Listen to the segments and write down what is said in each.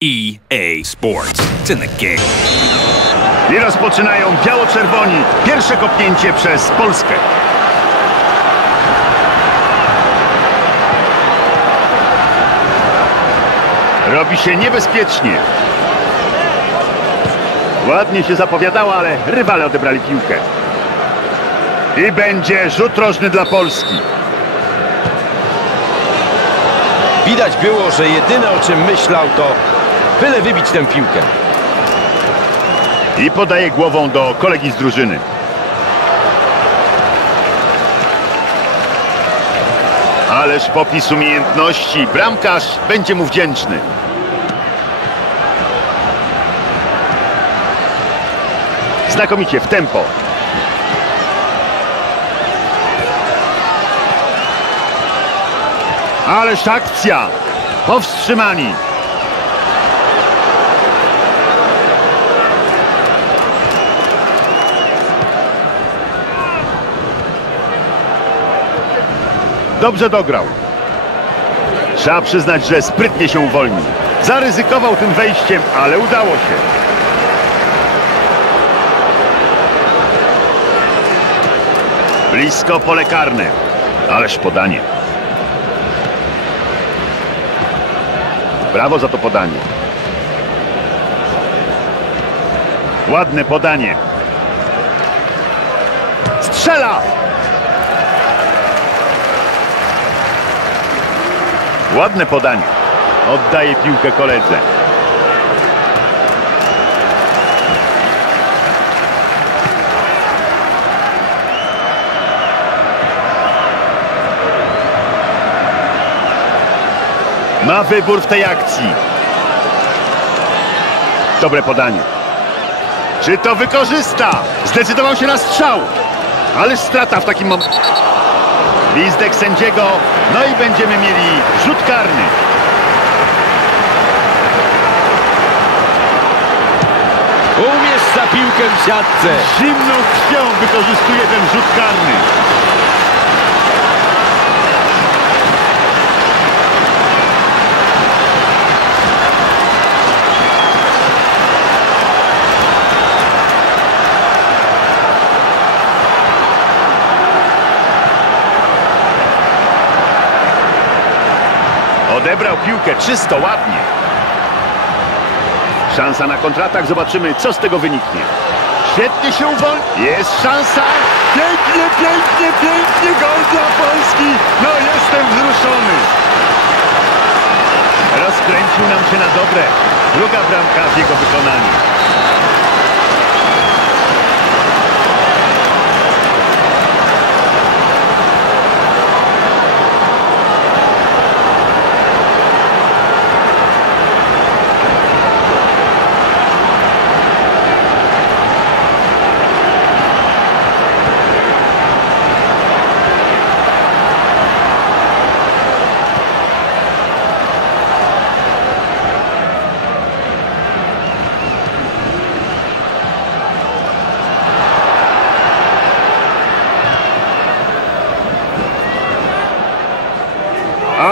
EA Sports. It's in the game. I rozpoczynają biało-czerwoni. Pierwsze kopnięcie przez Polskę. Robi się niebezpiecznie. Ładnie się zapowiadało, ale rywale odebrali piłkę. I będzie rzut rożny dla Polski. Widać było, że jedyne o czym myślał to byle wybić tę piłkę. I podaje głową do kolegi z drużyny. Ależ popis umiejętności. Bramkarz będzie mu wdzięczny. Znakomicie w tempo. Ależ akcja. Powstrzymani. Dobrze dograł. Trzeba przyznać, że sprytnie się uwolnił. Zaryzykował tym wejściem, ale udało się. Blisko pole karne. Ależ podanie. Brawo za to podanie. Ładne podanie. Strzela! Ładne podanie. Oddaje piłkę koledze. Ma wybór w tej akcji. Dobre podanie. Czy to wykorzysta? Zdecydował się na strzał. Ależ strata w takim momencie. Gwizdek sędziego. No i będziemy mieli rzut karny. Umieszcza piłkę w siatce. Zimną krwią wykorzystuje ten rzut karny. Odebrał piłkę czysto, ładnie. Szansa na kontratak. Zobaczymy, co z tego wyniknie. Świetnie się uwolni. Jest szansa. Pięknie, pięknie, pięknie. Gol dla Polski. No, jestem wzruszony. Rozkręcił nam się na dobre. Druga bramka w jego wykonaniu.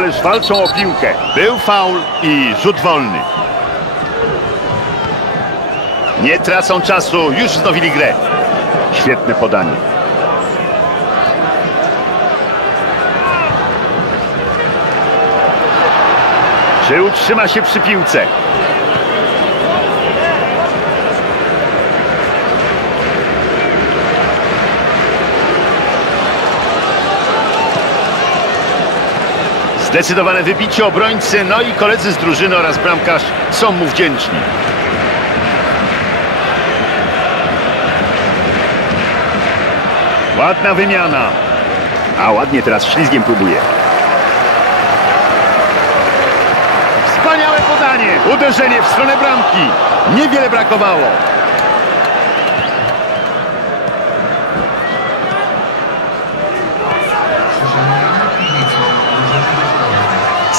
Ależ walczą o piłkę. Był faul i rzut wolny. Nie tracą czasu, już wznowili grę. Świetne podanie. Czy utrzyma się przy piłce? Zdecydowane wybicie obrońcy, no i koledzy z drużyny oraz bramkarz są mu wdzięczni. Ładna wymiana. A ładnie teraz ślizgiem próbuje. Wspaniałe podanie. Uderzenie w stronę bramki. Niewiele brakowało.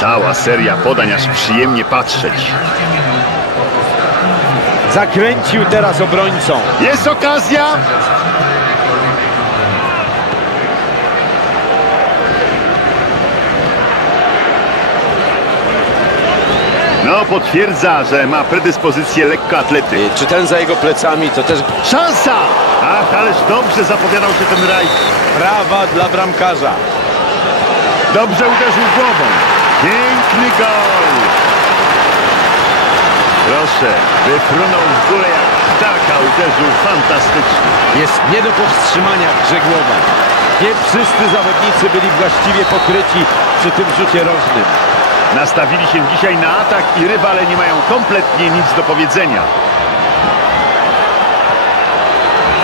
Cała seria podań, aż przyjemnie patrzeć. Zakręcił teraz obrońcą. Jest okazja. No, potwierdza, że ma predyspozycję lekkoatlety. I Czy ten za jego plecami to też Szansa! Ach, ależ dobrze zapowiadał się ten raj. brawa dla bramkarza. Dobrze uderzył głową. Piękny gol. Proszę, wyfrunął w górę jak ptaka, uderzył fantastycznie. Jest nie do powstrzymania grze głowa. Nie wszyscy zawodnicy byli właściwie pokryci przy tym rzucie rożnym. Nastawili się dzisiaj na atak i rywale nie mają kompletnie nic do powiedzenia.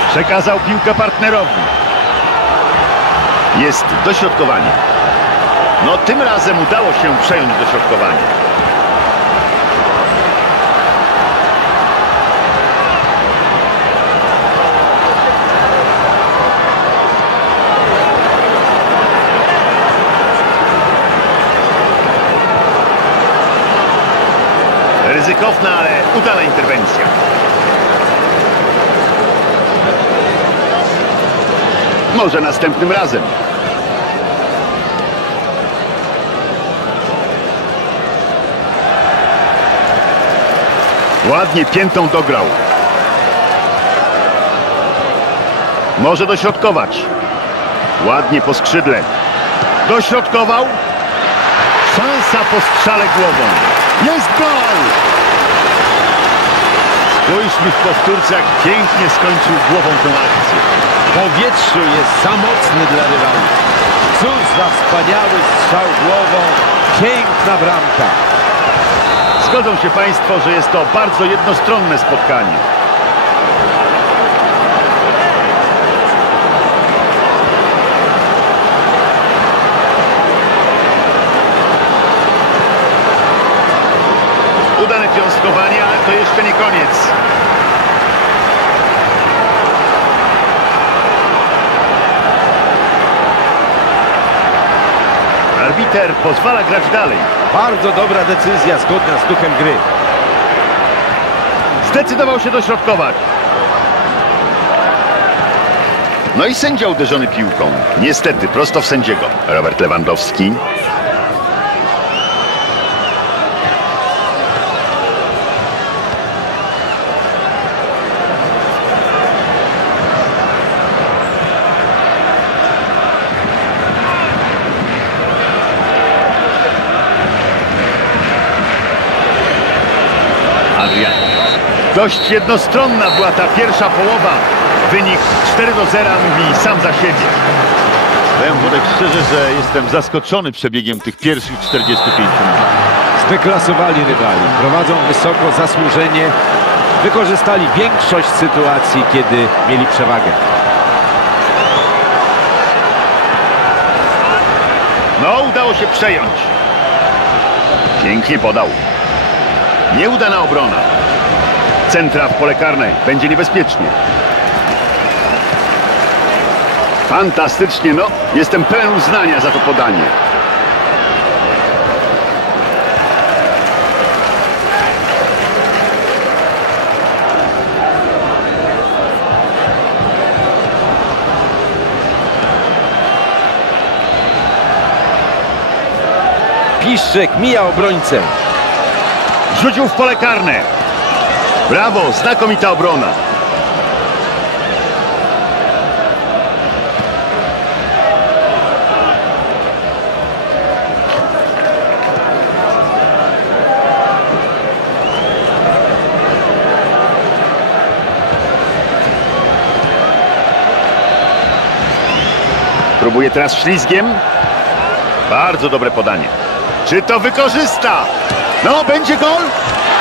Przekazał piłkę partnerowi. Jest dośrodkowanie. No tym razem udało się przejąć dośrodkowanie. Ryzykowna, ale udana interwencja. Może następnym razem. Ładnie piętą dograł. Może dośrodkować. Ładnie po skrzydle. Dośrodkował. Szansa po strzale głową. Jest gol! Spójrzmy w powtórce, jak pięknie skończył głową tę akcję. W powietrzu jest za mocny dla rywali. Cóż za wspaniały strzał głową. Piękna bramka. Zgodzą się Państwo, że jest to bardzo jednostronne spotkanie. Udane piąstkowanie, ale to jeszcze nie koniec. Arbiter pozwala grać dalej. Bardzo dobra decyzja, zgodna z duchem gry. Zdecydował się dośrodkować. No i sędzia uderzony piłką. Niestety, prosto w sędziego. Robert Lewandowski. Dość jednostronna była ta pierwsza połowa. Wynik 4 do 0 mówi sam za siebie. Powiem Włodek szczerze, że jestem zaskoczony przebiegiem tych pierwszych 45 minut. Zdeklasowali rywali. Prowadzą wysoko, zasłużenie. Wykorzystali większość sytuacji, kiedy mieli przewagę. No, udało się przejąć. Pięknie podał. Nieudana obrona. Centra w pole karne. Będzie niebezpiecznie. Fantastycznie, no. Jestem pełen uznania za to podanie. Piszczek mija obrońcę. Rzucił w pole karne. Brawo, znakomita obrona. Próbuje teraz ślizgiem. Bardzo dobre podanie. Czy to wykorzysta? No, będzie gol.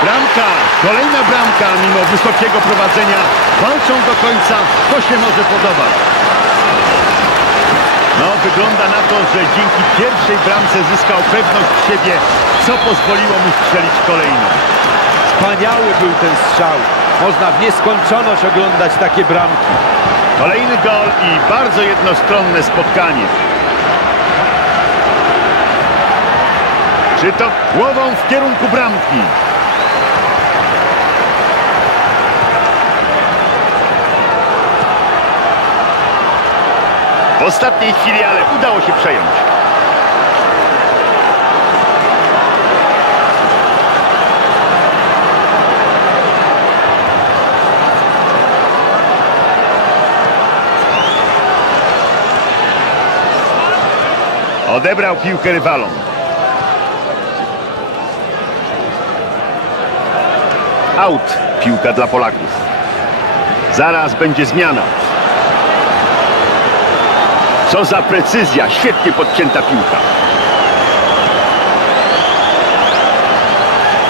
Bramka, kolejna bramka mimo wysokiego prowadzenia. Walczą do końca, to się może podobać. No, wygląda na to, że dzięki pierwszej bramce zyskał pewność siebie, co pozwoliło mu strzelić kolejną. Wspaniały był ten strzał. Można w nieskończoność oglądać takie bramki. Kolejny gol i bardzo jednostronne spotkanie. Czy to głową w kierunku bramki? W ostatniej chwili, ale udało się przejąć. Odebrał piłkę rywalom. Out piłka dla Polaków. Zaraz będzie zmiana. Co za precyzja. Świetnie podcięta piłka.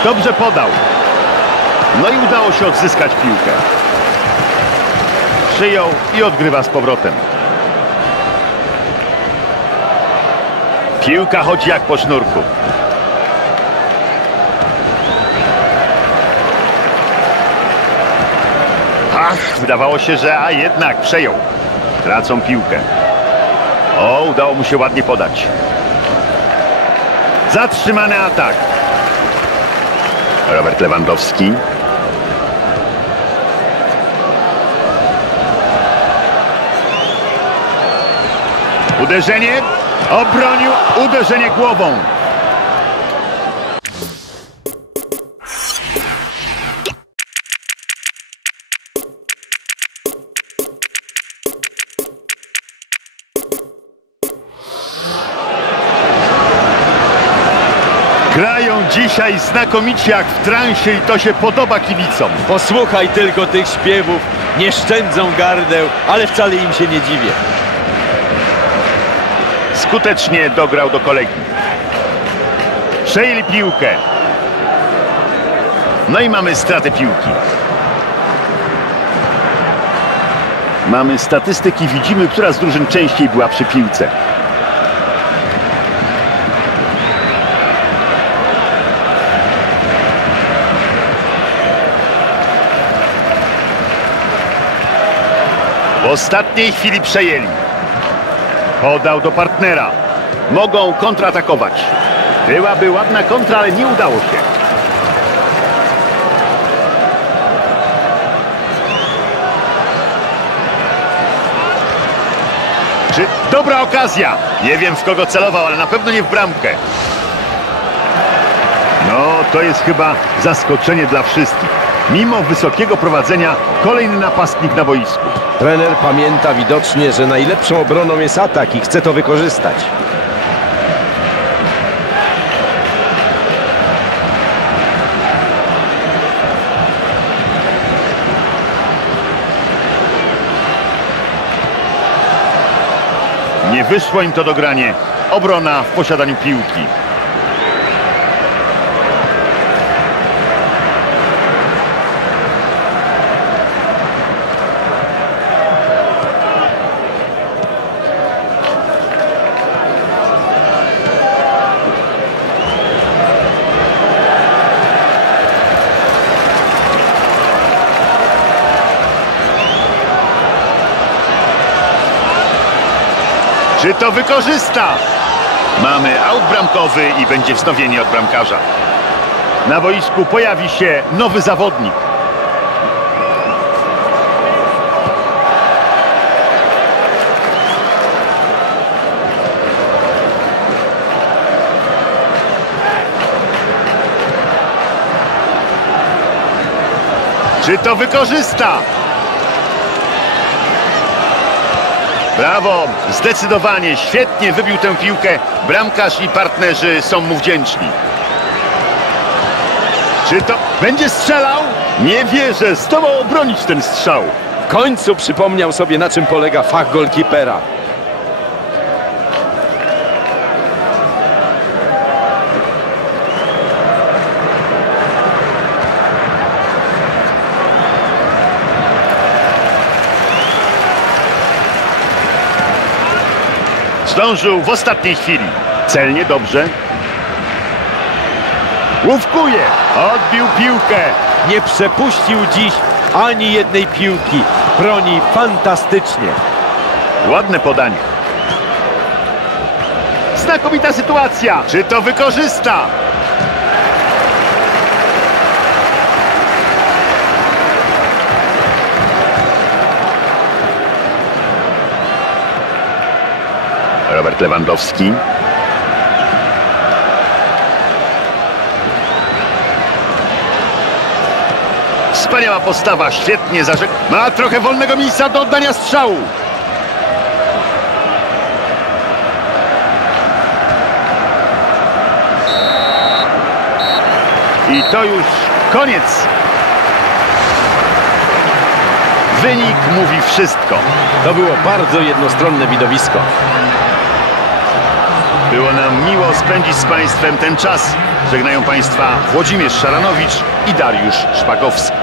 Dobrze podał. No i udało się odzyskać piłkę. Przyjął i odgrywa z powrotem. Piłka chodzi jak po sznurku. Ach, wydawało się, że a jednak przejął. Tracą piłkę. O, udało mu się ładnie podać. Zatrzymany atak. Robert Lewandowski. Uderzenie. Obronił uderzenie głową. Dzisiaj znakomicie jak w transie i to się podoba kibicom. Posłuchaj tylko tych śpiewów. Nie szczędzą gardeł, ale wcale im się nie dziwię. Skutecznie dograł do kolegi. Przejęli piłkę. No i mamy stratę piłki. Mamy statystyki, widzimy, która z drużyn częściej była przy piłce. W ostatniej chwili przejęli. Podał do partnera. Mogą kontratakować. Byłaby ładna kontra, ale nie udało się. Czy dobra okazja? Nie wiem w kogo celował, ale na pewno nie w bramkę. No, to jest chyba zaskoczenie dla wszystkich. Mimo wysokiego prowadzenia, kolejny napastnik na boisku. Trener pamięta widocznie, że najlepszą obroną jest atak i chce to wykorzystać. Nie wyszło im to dogranie. Obrona w posiadaniu piłki. Czy to wykorzysta? Mamy aut bramkowy i będzie wznowienie od bramkarza. Na boisku pojawi się nowy zawodnik. Czy to wykorzysta? Brawo, zdecydowanie, świetnie wybił tę piłkę. Bramkarz i partnerzy są mu wdzięczni. Czy to będzie strzelał? Nie wierzę, zdołał obronić ten strzał. W końcu przypomniał sobie, na czym polega fach golkipera. Zdążył w ostatniej chwili. Celnie dobrze. Łówkuje. Odbił piłkę. Nie przepuścił dziś ani jednej piłki. Broni fantastycznie. Ładne podanie. Znakomita sytuacja. Czy to wykorzysta? Robert Lewandowski. Wspaniała postawa, świetnie zarzekł. Ma trochę wolnego miejsca do oddania strzału. I to już koniec. Wynik mówi wszystko. To było bardzo jednostronne widowisko. Było nam miło spędzić z Państwem ten czas. Żegnają Państwa Włodzimierz Szaranowicz i Dariusz Szpakowski.